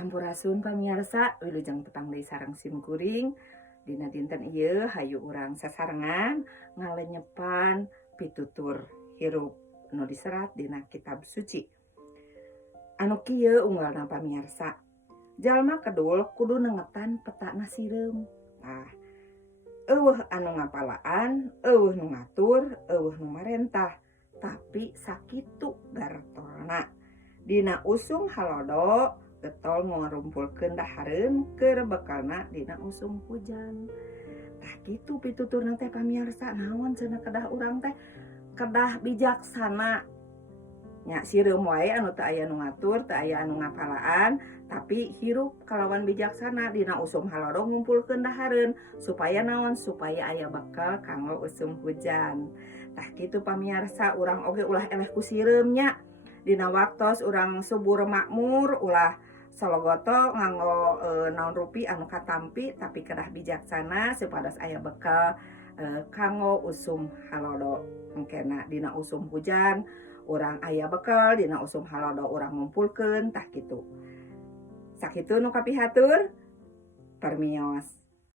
Sampurasun pamirsa, wilujeng petang deui sareng simkuring. Dina dinten ieu hayu urang sasarengan ngalenyepan pitutur hirup nu diserat dina kitab suci. Anu kieu unggalna pamirsa, jalma kedul kudu nengetan petana sireum. Nah, eueuh anu ngapalaan, eueuh nu ngatur, eueuh nu marentah, tapi sakitu gartolna. Dina usum halodo getol ngurumpulkeun dahareun keur bekalna dina usum hujan. Tah kitu pituturna teh pamirsa, naon cenah kedah urang teh kedah bijaksana. Nya sireum wae anu teu aya nu ngatur, teu aya anu ngapalaan, tapi hirup kalawan bijaksana dina usum halodo ngumpulkeun dahareun supaya naon? Supaya aya bekal kanggo usum hujan. Tah kitu pamirsa, urang oge ulah eleh ku sireum nya. Dina waktos urang subur makmur ulah salogoto nganggo naon rupi anu katampi tapi kedah bijaksana supados aya bekal kanggo usum halodo. Engkena dina usum hujan urang aya bekal, dina usum halodo urang ngumpulkeun tah kitu. Sakitu nu kapihatur permios.